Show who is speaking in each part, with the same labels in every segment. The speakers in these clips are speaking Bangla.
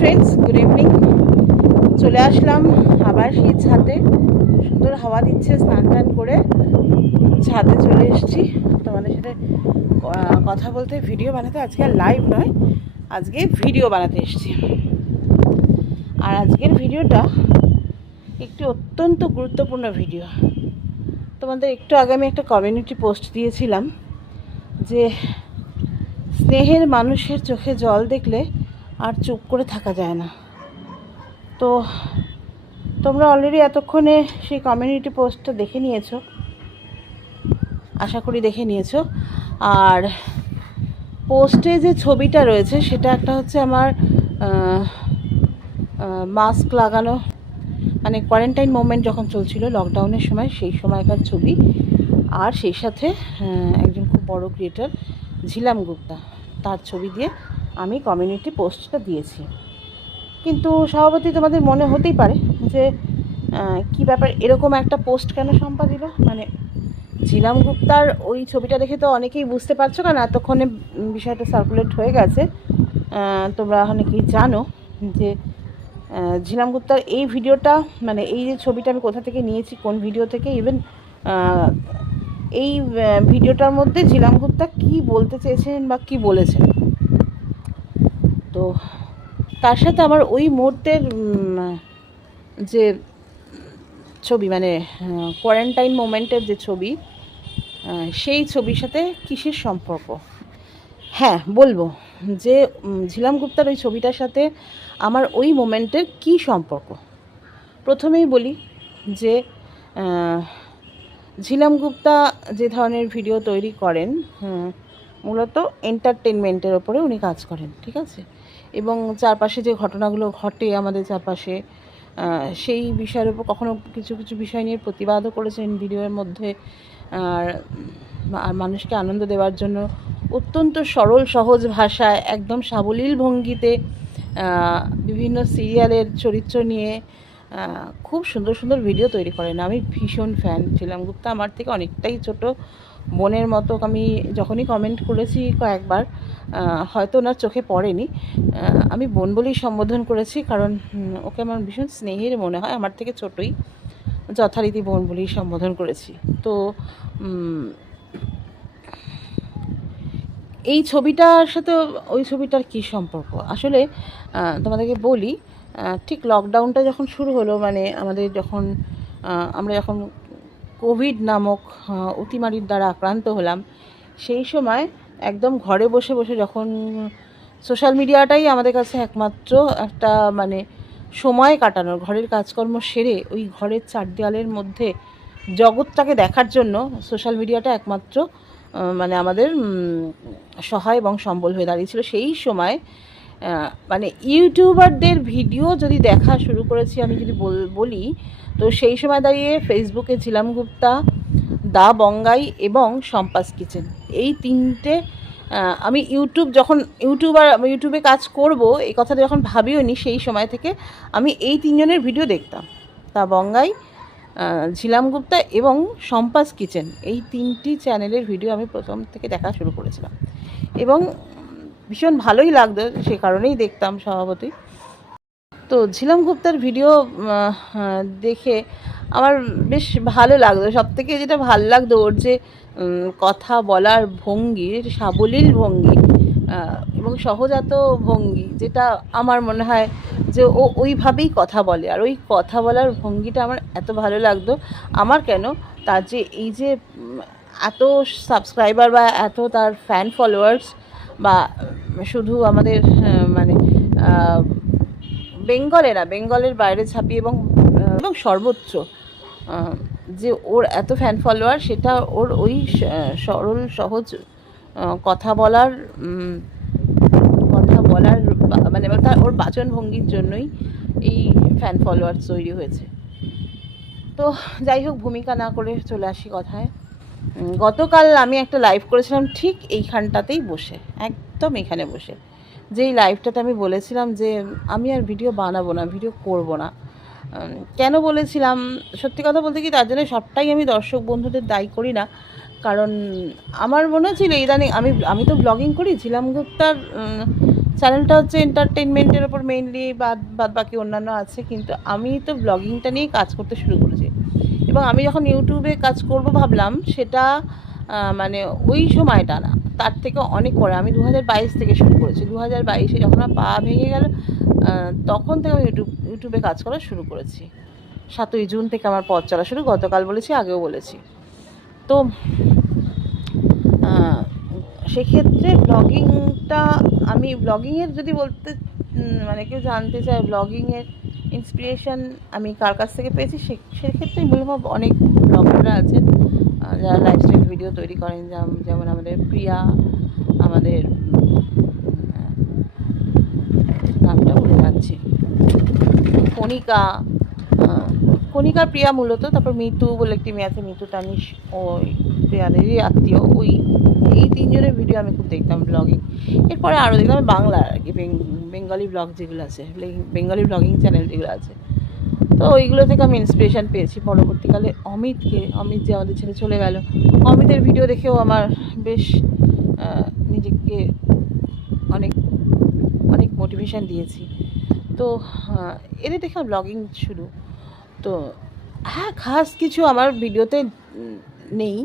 Speaker 1: ফ্রেন্ডস গুড ইভিনিং চলে আসলাম আবার সেই ছাদে। সুন্দর হাওয়া দিচ্ছে স্নান টান করে। ছাদে চলে এসেছি। তোমাদের সাথে কথা বলতে ভিডিও বানাতে আজকে লাইভ নয়, আজকে ভিডিও বানাতে এসেছি। আর আজকের ভিডিওটা একটি অত্যন্ত গুরুত্বপূর্ণ ভিডিও তোমাদের একটু আগে আমি একটা কমিউনিটি পোস্ট দিয়েছিলাম যে, স্নেহের মানুষের চোখে জল দেখলে আর চুপ করে থাকা যায় না। তো তোমরা অলরেডি এতক্ষণে সেই কমিউনিটি পোস্টটা দেখে নিয়েছো। আশা করি দেখে নিয়েছো। আর পোস্টে যে ছবিটা রয়েছে, সেটা একটা হচ্ছে আমার মাস্ক লাগানো। মানে কোয়ারেন্টাইন মোমেন্ট যখন চলছিল লকডাউনের সময়, সেই সময়কার ছবি। আর সেই সাথে একজন খুব বড় ক্রিয়েটার ঝিলাম গুপ্তা, তার ছবি দিয়ে আমি কমিউনিটি পোস্টটা দিয়েছি। কিন্তু সভাপতি তোমাদের মনে হতেই পারে যে কি ব্যাপার, এরকম একটা পোস্ট কেন দিল? মানে ঝিলাম গুপ্তার ওই ছবিটা দেখে তো অনেকেই বুঝতে পারছ কারণ এতক্ষণে বিষয়টা সার্কুলেট হয়ে গেছে। তোমরা অনেকেই জানো যে ঝিলাম গুপ্তার এই ভিডিওটা মানে এই যে ছবিটা আমি কোথা থেকে নিয়েছি, কোন ভিডিও থেকে ইভেন এই ভিডিওটার মধ্যে ঝিলাম গুপ্তা কী বলতে চেয়েছেন বা কী বলেছেন? তো তার সাথে আমার ওই মুহূর্তের যে ছবি মানে কোয়ারেন্টাইন মোমেন্টের যে ছবি সেই ছবির সাথে কিসের সম্পর্ক? হ্যাঁ বলব যে ঝিলাম গুপ্তার ওই ছবিটার সাথে আমার ওই মোমেন্টের কী সম্পর্ক? প্রথমেই বলি যে ঝিলাম গুপ্তা যে ধরনের ভিডিও তৈরি করেন মূলত এন্টারটেনমেন্টের ওপরে উনি কাজ করেন, ঠিক আছে? এবং চারপাশে যে ঘটনাগুলো ঘটে আমাদের চারপাশে সেই বিষয়ের উপর কখনো কিছু কিছু বিষয় নিয়ে প্রতিবাদও করেছেন ভিডিওর মধ্যে। আর আর মানুষকে আনন্দ দেওয়ার জন্য অত্যন্ত সরল, সহজ ভাষায়, একদম সাবলীল ভঙ্গিতে বিভিন্ন সিরিয়ালের চরিত্র নিয়ে খুব সুন্দর সুন্দর ভিডিও তৈরি করেন। আমি ভীষণ ফ্যান ছিলাম। গুপ্তা আমার থেকে অনেকটাই ছোট। বোনের মতো আমি যখনই কমেন্ট করেছি কয়েকবার হয়তো ওনার চোখে পড়েনি। আমি বোন বলেই সম্বোধন করেছি, কারণ ওকে আমার ভীষণ স্নেহের মনে হয়, আমার থেকে ছোটই যথারীতি বোন বলেই সম্বোধন করেছি। তো এই ছবিটার সাথে ওই ছবিটার কী সম্পর্ক? আসলে তোমাদেরকে বলি ঠিক লকডাউনটা যখন শুরু হলো মানে আমাদের যখন আমরা যখন কোভিড নামক অতিমারির দ্বারা আক্রান্ত হলাম। সেই সময় একদম ঘরে বসে বসে যখন সোশ্যাল মিডিয়াটাই আমাদের কাছে একমাত্র একটা মানে সময় কাটানোর, ঘরের কাজকর্ম সেরে ওই ঘরের চার দেওয়ালের মধ্যে জগৎটাকে দেখার জন্য সোশ্যাল মিডিয়াটা একমাত্র মানে আমাদের সহায় এবং সম্বল হয়ে দাঁড়িয়েছিল। সেই সময় মানে ইউটিউবারদের ভিডিও যদি দেখা শুরু করেছি, আমি যদি বল- বলি তো সেই সময় দাঁড়িয়ে ফেসবুকে ঝিলাম গুপ্তা, দা বঙ্গাই এবং সম্পাস কিচেন। এই তিনটে আমি ইউটিউব যখন, ইউটিউবার ইউটিউবে কাজ করব, এই কথাটা যখন ভাবিও নি সেই সময় থেকে, আমি এই তিনজনের ভিডিও দেখতাম। তা বঙ্গাই ঝিলাম গুপ্তা এবং সম্পাস কিচেন। এই তিনটি চ্যানেলের ভিডিও আমি প্রথম থেকে দেখা শুরু করেছিলাম। এবং ভীষণ ভালোই লাগতো, সে কারণেই দেখতাম স্বভাবতই। তো ঝিলাম গুপ্তার ভিডিও দেখে আমার বেশ ভালো লাগতো সব থেকে যেটা ভালো লাগতো ওর যে কথা বলার ভঙ্গি সাবলীল ভঙ্গি এবং সহজাত ভঙ্গি, যেটা আমার মনে হয় যে ও ওইভাবেই কথা বলে। আর ওই কথা বলার ভঙ্গিটা আমার এত ভালো লাগতো আমার কেন? তার যে এই যে এত সাবস্ক্রাইবার বা এত তার ফ্যান ফলোয়ার্স বা শুধু আমাদের মানে বেঙ্গলে না বেঙ্গলের বাইরে ছাপিয়ে এবং এবং সর্বোচ্চ যে ওর এত ফ্যান ফলোয়ার সেটা ওর ওই সরল, সহজ কথা বলার কথা বলার মানে তার, ওর বাচন ভঙ্গির জন্যই এই ফ্যান ফলোয়ার তৈরি হয়েছে। তো যাই হোক, ভূমিকা না করে চলে আসি কথায়। গতকাল আমি একটা লাইভ করেছিলাম ঠিক এইখানটাতেই বসে, একদম এখানে বসে। যেই লাইভটাতে আমি বলেছিলাম যে, আমি আর ভিডিও বানাবো না ভিডিও করব না। কেন বলেছিলাম? সত্যি কথা বলতে কি, তার জন্য সবটাই আমি দর্শক বন্ধুদের দায়ী করি না। কারণ আমার মনে হচ্ছিল ইদানিং, আমি আমি তো ব্লগিং করি, ঝিলাম গুপ্তার চ্যানেলটা হচ্ছে এন্টারটেনমেন্টের ওপর মেইনলি বাদ বাদ বাকি অন্যান্য আছে, কিন্তু আমি তো ব্লগিংটা নিয়েই কাজ করতে শুরু করেছি। এবং আমি যখন ইউটিউবে কাজ করব ভাবলাম, সেটা মানে ওই সময়টা না, তার থেকে অনেক পরে। আমি দু হাজার বাইশ থেকে শুরু করেছি। দু হাজার বাইশে যখন আমার পা ভেঙে গেল তখন থেকে আমি ইউটিউব, ইউটিউবে কাজ করা শুরু করেছি। সাতই জুন থেকে আমার পথ চলা শুরু, গতকাল বলেছি, আগেও বলেছি। তো সেক্ষেত্রে ব্লগিংটা আমি, ব্লগিংয়ের যদি বলতে মানে কেউ জানতে চায়, ব্লগিংয়ের ইন্সপিরেশন আমি কার কাছ থেকে পেয়েছি, সে, সেক্ষেত্রে মূলত অনেক ব্লগাররা আছেন। যারা লাইফস্টাইল ভিডিও তৈরি করেন যেমন আমাদের প্রিয়া আমাদের নামটা ভুলে যাচ্ছি। কণিকা আহ, কণিকা প্রিয়া মূলত তারপর মিতু বলে একটি মেয়ে আছে মিতু টানিশ ওই প্রিয়াদেরই আত্মীয়। ওই এই তিনজনের ভিডিও আমি খুব দেখতাম ব্লগিং এরপরে আরও দেখতাম বাংলা আর কি বেঙ্গলি ব্লগ যেগুলো আছে বেঙ্গলি ব্লগিং চ্যানেল যেগুলো আছে। তো ওইগুলো থেকে আমি ইন্সপিরেশান পেয়েছি পরবর্তীকালে। অমিতকে, অমিত যে আমাদের ছেড়ে চলে গেল। অমিতের ভিডিও দেখেও আমার বেশ নিজেকে অনেক অনেক মোটিভেশন দিয়েছি। তো এদের দেখে ব্লগিং শুরু। তো হ্যাঁ খাস কিছু আমার ভিডিওতে নেই।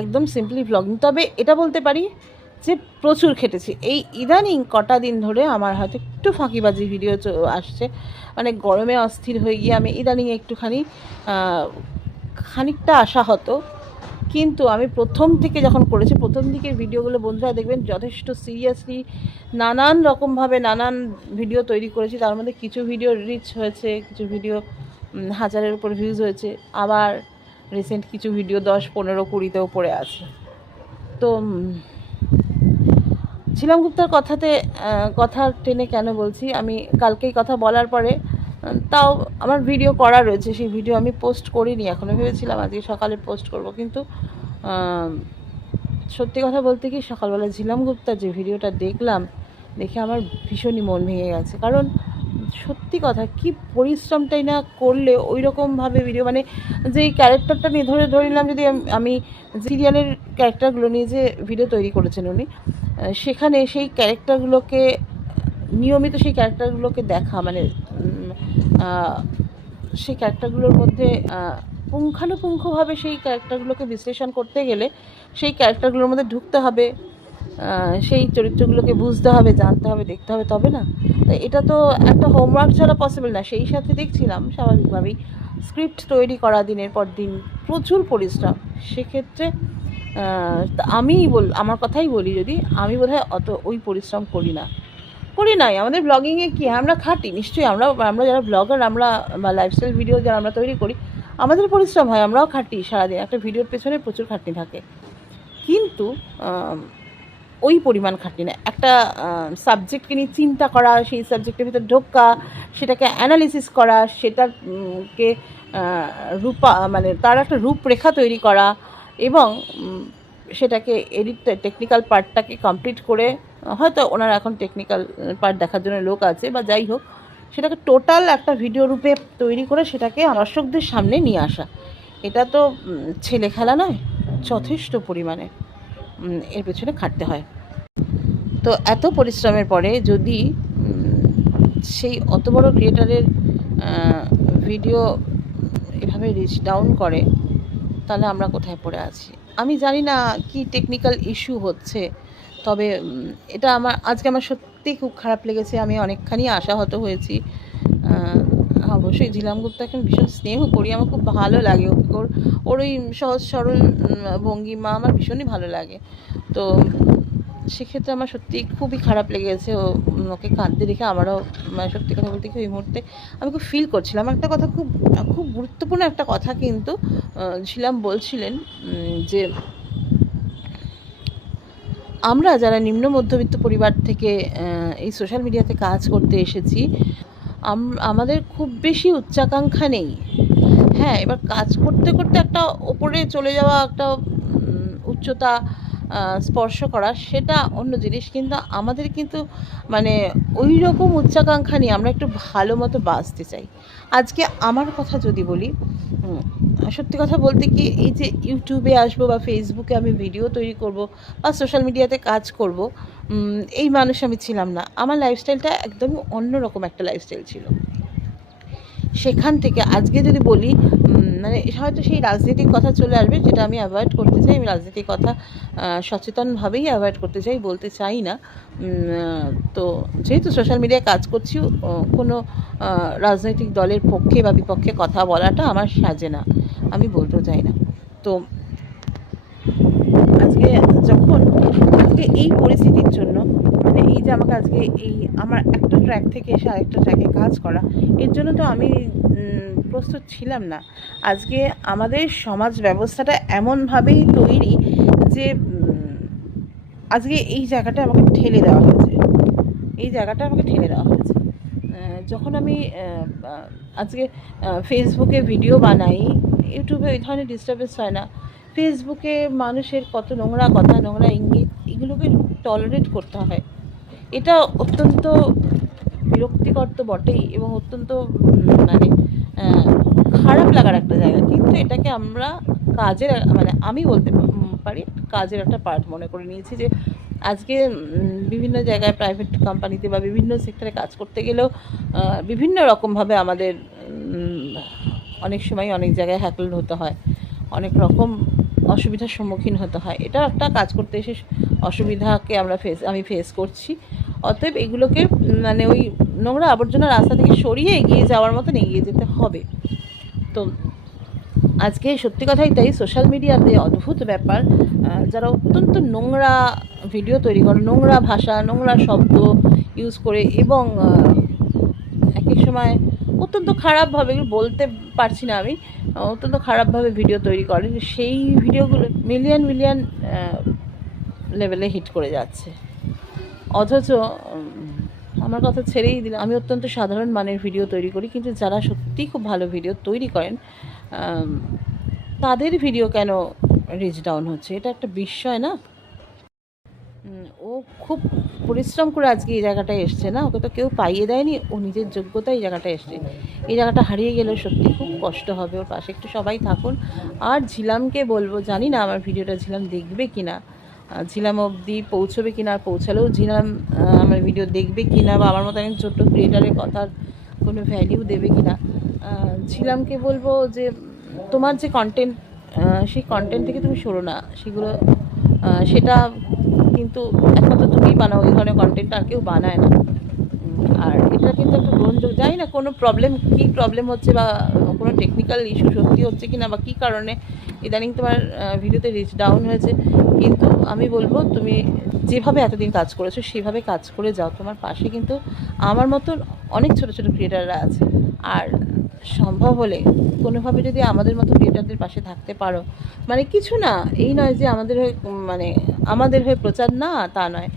Speaker 1: একদম সিম্পলি ব্লগিং তবে এটা বলতে পারি যে প্রচুর খেটেছি। এই ইদানিং কটা দিন ধরে আমার হয়তো একটু ফাঁকিবাজি ভিডিও আসছে। মানে গরমে অস্থির হয়ে গিয়ে আমি ইদানিং একটুখানি খানিকটা আশা হতো কিন্তু আমি প্রথম থেকে যখন করেছি, প্রথম দিকের ভিডিওগুলো বন্ধুরা দেখবেন যথেষ্ট সিরিয়াসলি নানান রকমভাবে নানান ভিডিও তৈরি করেছি। তার মধ্যে কিছু ভিডিও রিচ হয়েছে, কিছু ভিডিও হাজারের উপর ভিউজ হয়েছে। আবার রিসেন্ট কিছু ভিডিও দশ পনেরো কুড়িতেও পড়ে আছে। তো ঝিলাম গুপ্তার কথাতে কথা টেনে কেন বলছি? আমি কালকেই কথা বলার পরে তাও আমার ভিডিও করা রয়েছে, সেই ভিডিও আমি পোস্ট করিনি এখনও ভেবেছিলাম আজকে সকালে পোস্ট করব। কিন্তু সত্যি কথা বলতে কি, সকালবেলা ঝিলাম গুপ্তার যে ভিডিওটা দেখলাম, দেখে আমার ভীষণই মন ভেঙে গেছে। কারণ সত্যি কথা, কি পরিশ্রমটাই না করলে ওই রকমভাবে ভিডিও মানে যে ক্যারেক্টারটা নিয়ে ধরে ধরে নিলাম যদি আমি সিরিয়ালের ক্যারেক্টারগুলো নিয়ে যে ভিডিও তৈরি করেছেন উনি সেখানে সেই ক্যারেক্টারগুলোকে নিয়মিত সেই ক্যারেক্টারগুলোকে দেখা মানে সেই ক্যারেক্টারগুলোর মধ্যে পুঙ্খানুপুঙ্খভাবে সেই ক্যারেক্টারগুলোকে বিশ্লেষণ করতে গেলে সেই ক্যারেক্টারগুলোর মধ্যে ঢুকতে হবে। সেই চরিত্রগুলোকে বুঝতে হবে, জানতে হবে, দেখতে হবে, তবে না। এটা তো একটা হোমওয়ার্ক ছাড়া পসিবল না। সেই সাথে দেখছিলাম, স্বাভাবিকভাবেই স্ক্রিপ্ট তৈরি করা দিনের পর দিন প্রচুর পরিশ্রম। সেক্ষেত্রে আমি বল, আমার কথাই বলি যদি, আমি বোধহয় অত ওই পরিশ্রম করি না। করি নাই। আমাদের ব্লগিংয়ে কি? আমরা খাটি, নিশ্চয়ই আমরা আমরা যারা ব্লগার আমরা বা লাইফস্টাইল ভিডিও যারা আমরা তৈরি করি, আমাদের পরিশ্রম হয়, আমরাও খাটি সারাদিন। একটা ভিডিওর পেছনে প্রচুর খাটনি থাকে। কিন্তু ওই পরিমাণ খাটনি না। একটা সাবজেক্টকে নিয়ে চিন্তা করা, সেই সাবজেক্টের ভিতরে ঢোকা, সেটাকে অ্যানালিসিস করা, সেটাকে রূপা মানে তার একটা রূপরেখা তৈরি করা এবং সেটাকে এডিট টেকনিক্যাল পার্টটাকে কমপ্লিট করে, হয়তো ওনার এখন টেকনিক্যাল পার্ট দেখার জন্য লোক আছে বা যাই হোক, সেটাকে টোটাল একটা ভিডিও রূপে তৈরি করে সেটাকে দর্শকদের সামনে নিয়ে আসা। এটা তো ছেলে খেলা নয়, যথেষ্ট পরিমাণে। এর পেছনে খাটতে হয়। তো এত পরিশ্রমের পরে যদি সেই অত বড় ক্রিয়েটারের ভিডিও এভাবে রিচ ডাউন করে, তাহলে আমরা কোথায় পড়ে আছি? আমি জানি না কি টেকনিক্যাল ইস্যু হচ্ছে, তবে এটা আমার, আজকে আমার সত্যিই খুব খারাপ লেগেছে। আমি অনেকখানি আশাহত হয়েছি। অবশ্যই ঝিলাম গুপ্তাকে আমি ভীষণ স্নেহ করি, আমার খুব ভালো লাগে ওর ওর ওই সহজ সরল ভঙ্গিমা আমার ভীষণই ভালো লাগে। তো সেক্ষেত্রে আমার সত্যি খুবই খারাপ লেগেছে ও ওকে কাঁদতে দেখে আমারও মানে সত্যি কথা বলতে কি ওই মুহূর্তে আমি খুব ফিল করছিলাম। একটা কথা খুব খুব গুরুত্বপূর্ণ একটা কথা কিন্তু ঝিলাম বলছিলেন যে আমরা যারা নিম্ন মধ্যবিত্ত পরিবার থেকে এই সোশ্যাল মিডিয়াতে কাজ করতে এসেছি আমাদের খুব বেশি উচ্চাকাঙ্ক্ষা নেই। হ্যাঁ এবার কাজ করতে করতে একটা ওপরে চলে যাওয়া একটা উচ্চতা স্পর্শ করা, সেটা অন্য জিনিস। কিন্তু আমাদের কিন্তু মানে ওই রকম উচ্চাকাঙ্ক্ষা নিয়ে আমরা একটু ভালো মতো বাঁচতে চাই। আজকে আমার কথা যদি বলি সত্যি কথা বলতে কি, এই যে ইউটিউবে আসব বা ফেসবুকে আমি ভিডিও তৈরি করব বা সোশ্যাল মিডিয়াতে কাজ করব এই মানুষ আমি ছিলাম না। আমার লাইফস্টাইলটা একদমই অন্যরকম একটা লাইফস্টাইল ছিল। সেখান থেকে, আজকে যদি বলি মানে হয়তো সেই রাজনীতির কথা চলে আসবে, যেটা আমি অ্যাভয়েড করতে চাই। আমি রাজনীতির কথা সচেতনভাবেই অ্যাভয়েড করতে চাই, বলতে চাই না। তো যেহেতু সোশ্যাল মিডিয়ায় কাজ করছি কোনো রাজনৈতিক দলের পক্ষে বা বিপক্ষে কথা বলাটা আমার সাজে না। আমি বলতেও চাই না। তো আজকে যখন আজকে এই পরিস্থিতির জন্য মানে এই যে আমাকে আজকে এই আমার একটা ট্র্যাক থেকে এসে আরেকটা ট্র্যাকে কাজ করা, এর জন্য তো আমি প্রস্তুত ছিলাম না। আজকে আমাদের সমাজ ব্যবস্থাটা এমনভাবেই তৈরি যে আজকে এই জায়গাটা আমাকে ঠেলে দেওয়া হয়েছে। এই জায়গাটা আমাকে ঠেলে দেওয়া হয়েছে। যখন আমি আজকে ফেসবুকে ভিডিও বানাই ইউটিউবে ওই ধরনের ডিস্টারবেন্স হয় না। ফেসবুকে মানুষের কত নোংরা কথা, নোংরা ইঙ্গিত, এগুলোকে টলারেট করতে হয়। এটা অত্যন্ত বিরক্তিকর তো বটেই এবং অত্যন্ত মানে খারাপ লাগার একটা জায়গা। কিন্তু এটাকে আমরা কাজের মানে আমি বলতে পারি, কাজের একটা পার্ট মনে করে নিয়েছি যে, আজকে বিভিন্ন জায়গায় প্রাইভেট কোম্পানিতে বা বিভিন্ন সেক্টরে কাজ করতে গেলেও বিভিন্ন রকমভাবে আমাদের অনেক সময় অনেক জায়গায় হ্যাকল হতে হয়। অনেক রকম অসুবিধার সম্মুখীন হতে হয়। এটা একটা কাজ করতে এসে অসুবিধাকে আমরা ফেস আমি ফেস করছি। অতএব এগুলোকে মানে ওই নোংরা আবর্জনা রাস্তা থেকে সরিয়ে এগিয়ে যাওয়ার মতন এগিয়ে যেতে হবে। তো আজকে সত্যি কথাই তাই সোশ্যাল মিডিয়াতে অদ্ভুত ব্যাপার। যারা অত্যন্ত নোংরা ভিডিও তৈরি করে, নোংরা ভাষা, নোংরা শব্দ ইউজ করে এবং এক এক সময় অত্যন্ত খারাপভাবে, বলতে পারছি না আমি, অত্যন্ত খারাপভাবে ভিডিও তৈরি করে। সেই ভিডিওগুলো মিলিয়ন মিলিয়ন লেভেলে হিট করে যাচ্ছে। অথচ আমার কথা ছেড়েই দিলাম, আমি অত্যন্ত সাধারণ মানের ভিডিও তৈরি করি, কিন্তু যারা সত্যিই খুব ভালো ভিডিও তৈরি করেন তাদের ভিডিও কেন রিচ ডাউন হচ্ছে? এটা একটা বিস্ময় না? ও খুব পরিশ্রম করে আজকে এই জায়গাটায় এসছে না? ওকে তো কেউ পাইয়ে দেয়নি, ও নিজের যোগ্যতায় এই জায়গাটায় এসছে। এই জায়গাটা হারিয়ে গেলে সত্যি খুব কষ্ট হবে ওর পাশে। একটু সবাই থাকুন। আর ঝিলামকে বলব, জানি না আমার ভিডিওটা ঝিলাম দেখবে কি না ঝিলাম অবধি পৌঁছবে কি না আর পৌঁছালেও ঝিলাম আমার ভিডিও দেখবে কি না বা আমার মতো একজন ছোট্ট ক্রিয়েটারের কথার কোনো ভ্যালিউ দেবে কি না ঝিলামকে বলব যে, তোমার যে কন্টেন্ট সেই কন্টেন্ট থেকে তুমি সরো না। সেগুলো সেটা কিন্তু একমাত্র তুমিই বানাও, এই ধরনের কন্টেন্ট আর কেউ বানায় না। আর এটা কিন্তু একটা গ্রহণযোগ্য জানি না কোনো প্রবলেম কী প্রবলেম হচ্ছে বা কোনো টেকনিক্যাল ইস্যু সত্যি হচ্ছে কি না বা কী কারণে ইদানিং তোমার ভিডিওতে রিচ ডাউন হয়েছে। কিন্তু আমি বলব, তুমি যেভাবে এতদিন কাজ করেছ, সেভাবে কাজ করে যাও। তোমার পাশে কিন্তু আমার মতন অনেক ছোট ছোট ক্রিয়েটাররা আছে। আর সম্ভব হলে কোনোভাবে যদি আমাদের মতো ক্রিয়েটারদের পাশে থাকতে পারো মানে কিছু না, এই নয় যে আমাদের মানে আমাদের হয়ে প্রচার, না, তা নয়।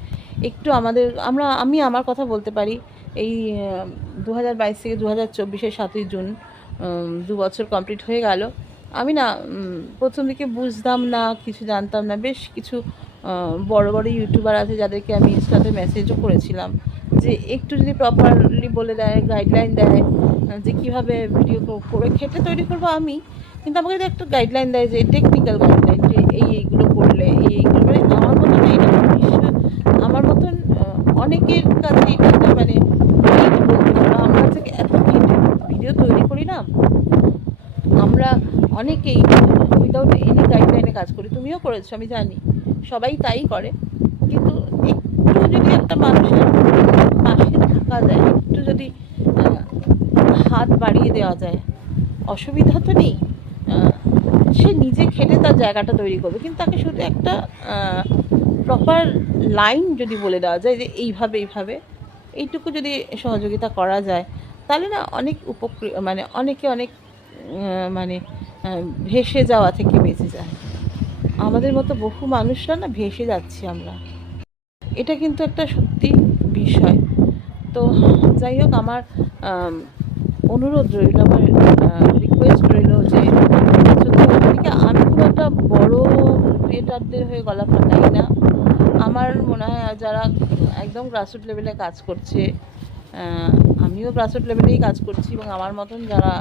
Speaker 1: একটু আমাদের, আমরা, আমি আমার কথা বলতে পারি, এই দু হাজার বাইশ থেকে দু হাজার চব্বিশের সাতই জুন দু বছর কমপ্লিট হয়ে গেল। আমি না প্রথম দিকে বুঝতাম না, কিছু জানতাম না, বেশ কিছু বড় বড় ইউটিউবার আছে যাদেরকে আমি ইনস্টাতে মেসেজও করেছিলাম যে একটু যদি প্রপারলি বলে দেয় গাইডলাইন দেয়, যে কীভাবে ভিডিও করে খেটে তৈরি করব আমি, কিন্তু আমাকে একটু গাইডলাইন দেয় যে টেকনিক্যাল গাইডলাইন যে এই এইগুলো করলে, এই এইগুলো মানে আমার মতন এটা ভীষণ- আমার মতন আহ, অনেকের কাছে এটা মানে আমরা যে এত ভিডিও তৈরি করি না। আমরা অনেকেই উইদাউট এনি গাইডলাইনে কাজ করি। তুমিও করেছ, আমি জানি। সবাই তাই করে। কিন্তু একটু যদি একটা মানুষের পাশে থাকা যায়, একটু যদি হাত বাড়িয়ে দেওয়া যায়, অসুবিধা তো নেই। সে নিজে খেটে তার জায়গাটা তৈরি করবে। কিন্তু তাকে শুধু একটা প্রপার লাইন যদি বলে দেওয়া যায় যে এইভাবে এইভাবে, এইটুকু যদি সহযোগিতা করা যায়, তাহলে না অনেক উপকৃত মানে অনেকে অনেক মানে ভেসে যাওয়া থেকে বেঁচে যায়। আমাদের মতো বহু মানুষরা না ভেসে যাচ্ছি আমরা। এটা কিন্তু একটা সত্যি বিষয়। তো যাই হোক, আমার অনুরোধ রইল, আমার রিকোয়েস্ট রইল যে আমি খুব একটা বড় ক্রিয়েটারদের হয়ে গলা ফাটাই না। আমার মনে হয় যারা একদম গ্রাসরুট লেভেলে কাজ করছে আমিও গ্রাসরুট লেভেলেই কাজ করছি এবং আমার মতন যারা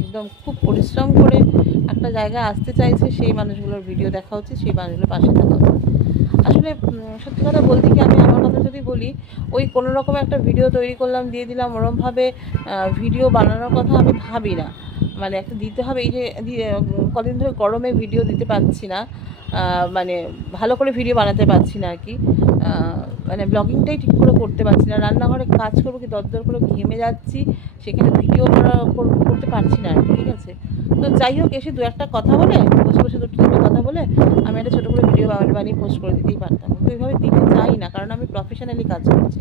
Speaker 1: একদম খুব পরিশ্রম করে একটা জায়গায় আসতে চাইছে, সেই মানুষগুলোর ভিডিও দেখা উচিত, সেই মানুষগুলোর পাশে থাকা আসলে সত্যি কথা বলতে কি আমি আমার কথা যদি বলি, ওই কোনো রকম একটা ভিডিও তৈরি করলাম, দিয়ে দিলাম, ওরমভাবে ভিডিও বানানোর কথা আমি ভাবি না। মানে একটা দিতে হবে, এই যে কদিন ধরে গরমে ভিডিও দিতে পারছি না। মানে ভালো করে ভিডিও বানাতে পারছি না আর কি। মানে ব্লগিংটাই ঠিক করে করতে পারছি না। রান্নাঘরে কাজ করব কি দরদর করে ঘেমে যাচ্ছি, সেখানে ভিডিও করা করতে পারছি না আর কি, ঠিক আছে? তো যাই হোক, এসে দু একটা কথা বলে, বসে বসে দুটো তিনটে কথা বলে, আমি একটা ছোটো করে ভিডিও বানিয়ে পোস্ট করে দিতেই পারতাম। তো এইভাবে দিতে চাই না, কারণ আমি প্রফেশনালি কাজ করছি।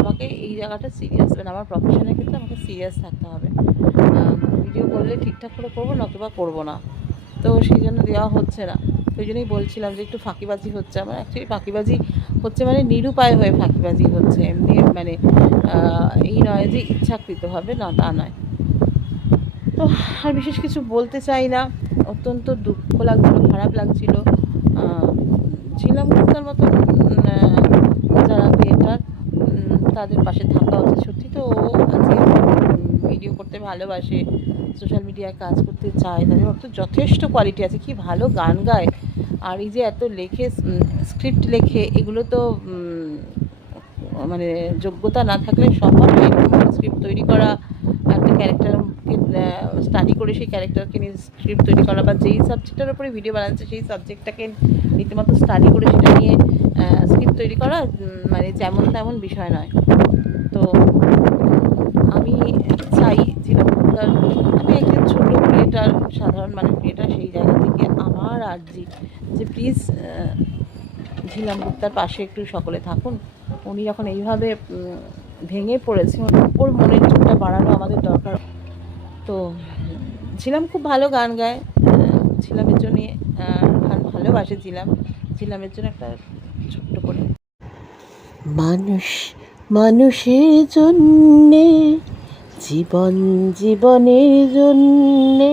Speaker 1: আমাকে এই জায়গাটা সিরিয়াস মানে আমার প্রফেশনের ক্ষেত্রে আমাকে সিরিয়াস থাকতে হবে। ভিডিও করলে ঠিকঠাক করে করব, নতুবা করব না। তো সেই জন্য দেওয়া হচ্ছে না। ওই জন্যই বলছিলাম যে একটু ফাঁকিবাজি হচ্ছে। আমার অ্যাকচুয়ালি ফাঁকিবাজি হচ্ছে মানে নিরুপায় হয়ে ফাঁকিবাজি হচ্ছে। এমনি মানে এই নয় যে ইচ্ছাকৃতভাবে না, তা নয়। তো আর বিশেষ কিছু বলতে চাই না। অত্যন্ত দুঃখ লাগছিল, খারাপ লাগছিল। ছিলাম তার মতন যারা ক্রিয়েটার তাদের পাশে থাকা উচিত সত্যি তো। আজকে ভিডিও করতে ভালোবাসে সোশ্যাল মিডিয়ায় কাজ করতে চায়, তাদের তো যথেষ্ট কোয়ালিটি আছে। কি ভালো গান গায়। আর এই যে এত লেখে স্ক্রিপ্ট লেখে, এগুলো তো মানে যোগ্যতা না থাকলে সম্ভব স্ক্রিপ্ট তৈরি করা, একটা ক্যারেক্টারকে স্টাডি করে সেই ক্যারেক্টারকে নিয়ে স্ক্রিপ্ট তৈরি করা বা যেই সাবজেক্টের উপরে ভিডিও বানাচ্ছে, সেই সাবজেক্টটাকে রীতিমতো স্টাডি করে সেটা নিয়ে স্ক্রিপ্ট তৈরি করা মানে যেমন তেমন বিষয় নয়। তো, আমি চাই মুক্তার আমি একজন ছোটো ক্রিয়েটার সাধারণ মানে ক্রিয়েটার সেই জায়গা থেকে আমার আর্জি যে প্লিজ ঝিলাম গুপ্তার পাশে একটু সকলে থাকুন। উনি যখন এইভাবে ভেঙে পড়েছে ওর মনের চোখটা বাড়ানো আমাদের দরকার। তো ঝিলাম খুব ভালো গান গায়। ঝিলামের জন্যে গান ভালোবাসে ঝিলাম ঝিলামের জন্য একটা ছোট্ট করে।
Speaker 2: মানুষ, মানুষের জন্যে, জীবন জীবনের জন্যে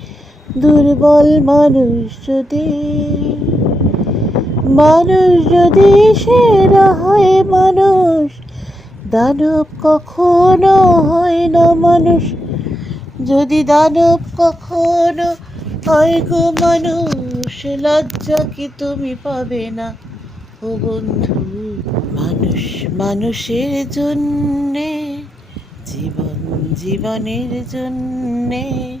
Speaker 2: দুর্বল মানুষ যদি মানুষ যদি সেরা হয় মানুষ। দানব কখনো হয় না মানুষ। যদি দানব কখনো হয় গো মানুষ, লজ্জা কি তুমি পাবে না? ও বন্ধু, মানুষ মানুষের জন্যে, জীবন জীবনের জন্যে